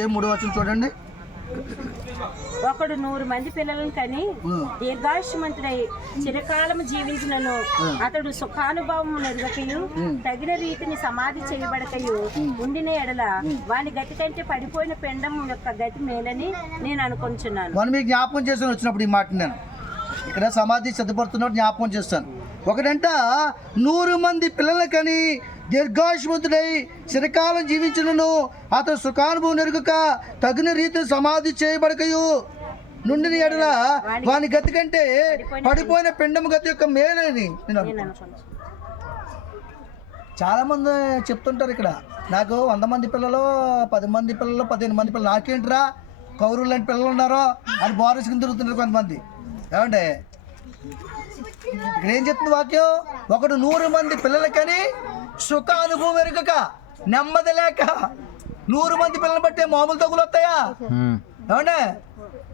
3వ వచనం చూడండి. ఒకడు 100 మంది పిల్లలను కని దీర్ఘాయుష్మంతుడై చిరకాలము జీవించినను అతడు సుఖానుభవం ఎరుగకయు తగిన రీతిని సమాధి చేయబడకయు ఉండిన ఎడల వాని గతి కంటే పడిపోయిన పిండం యొక్క గతి మేలని నేను అనుకుంటున్నాను. మనం మీకు జ్ఞాపకం చేస్తాను వచ్చినప్పుడు ఈ మాట నేను ఇక్కడ సమాధి సిద్ధపడుతున్నప్పుడు జ్ఞాపకం చేస్తాను. ఒకటంట 100 మంది పిల్లలకని దీర్ఘాయుష్మంతుడై చిరకాలం జీవించును అతను సుఖానుభవం ఎరుగక తగిన రీతిని సమాధి చేయబడకయు నుండిన ఎడల వాని గతి కంటే పడిపోయిన పిండము గతి యొక్క మేలని నేను అనుకుంటున్నాను. చాలా మంది చెప్తుంటారు ఇక్కడ నాకు 100 మంది పిల్లలు 10 మంది పిల్లలు 15 మంది పిల్లలు నాకేంటిరా కౌరులు లాంటి పిల్లలు ఉన్నారో అని బోరస్ కింద తిరుగుతున్నారు కొంతమంది. ఏమంటే ఇక్కడ ఏం చెప్తుంది వాక్యం? ఒకడు 100 మంది పిల్లలకని సుఖ అనుభవం ఎరుగక నెమ్మది లేక 100 మంది పిల్లలు బట్టే మామూలు తగులు వస్తాయా? ఏమంటే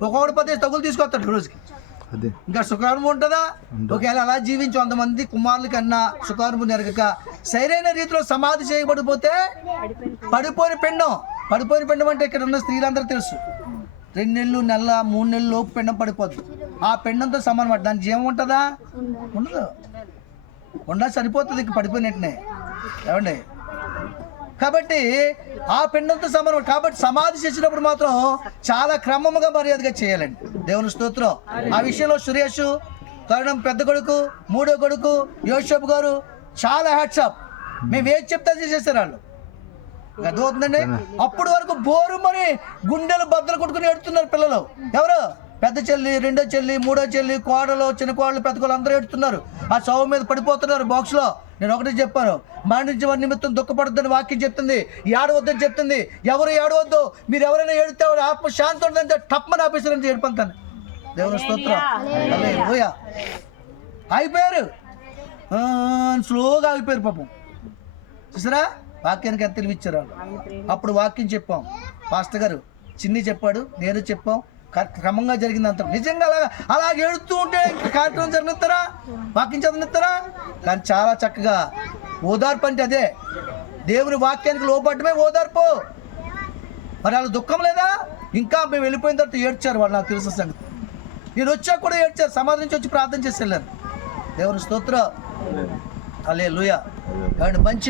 ఒక్కొక్కడు 10 తగులు తీసుకొస్తాడు రోజుకి. ఇంకా సుఖానుభవం ఉంటుందా? ఒకవేళ అలా జీవించి 100 మంది కుమారుల కన్నా సుఖానుభవం ఎరగక సరైన రీతిలో సమాధి చేయబడిపోతే పడిపోయిన పిండం అంటే ఇక్కడ ఉన్న స్త్రీలందరూ తెలుసు. 2 నెలలు నెల 3 నెలలు లోపు పిండం పడిపోద్ది. ఆ పిండంతో సమానం. దాని జీవం ఉంటుందా? ఉండదు. ఉండా సరిపోతుంది ఇంక పడిపోయినట్టునే. ఏమండి కాబట్టి ఆ పిండంతో సమానం. కాబట్టి సమాధి చేసినప్పుడు మాత్రం చాలా క్రమముగా మర్యాదగా చేయాలండి. దేవుని స్తోత్రం. ఆ విషయంలో సురేష్ కరుణం పెద్ద కొడుకు 3వ కొడుకు యోషబ్ గారు చాలా హ్యాట్సాప్. మేము ఏది చెప్తా చేసేస్తారు వాళ్ళు. అర్థమవుతుందండి. అప్పటి వరకు బోరు మరి గుండెలు బద్దలు కొట్టుకుని ఎడుతున్నారు పిల్లలు. ఎవరు? పెద్ద చెల్లి, 2వ చెల్లి, 3వ చెల్లి, కోడలు, చిన్న కోడలు, పెద్ద కోడలు అందరూ ఎడుతున్నారు. ఆ శవం మీద పడిపోతున్నారు బాక్స్లో. నేను ఒకటి చెప్పాను, మరణించిన వారి నిమిత్తం దుఃఖపడద్దని వాక్యం చెప్తుంది. ఏడవద్దని చెప్తుంది. ఎవరు ఏడవద్దు, మీరు ఎవరైనా ఏడితే ఆత్మ శాంతి ఉంటుందంటే టప్మని ఆపేసారని ఏడిపోతాను. దేవుని స్తోత్రం. హల్లెలూయా. అయిపోయారు, స్లోగా అయిపోయారు పాపం. చూసారా వాక్యానికి ఎంత తెలివిచ్చారు వాళ్ళు. అప్పుడు వాక్యం చెప్పాం, పాస్టర్ గారు చిన్ని చెప్పాడు, నేను చెప్పాం, క్రమంగా జరిగిందంత. నిజంగా అలాగే ఏడుతూ ఉంటే ఇంకా కార్యక్రమం జరగనిస్తారా? వాక్యం చదవనిస్తారా? కానీ చాలా చక్కగా ఓదార్పు అంటే అదే. దేవుని వాక్యానికి లోపడమే ఓదార్పు. మరి వాళ్ళ దుఃఖం లేదా? ఇంకా మేము వెళ్ళిపోయిన తర్వాత ఏడ్చారు వాళ్ళు. నాకు తెలిసిన సంగతి. నేను వచ్చాక కూడా ఏడ్చారు. సమాధి నుంచి వచ్చి ప్రార్థన చేసి వెళ్ళాను. దేవుని స్తోత్రం. హల్లెలూయా. మంచి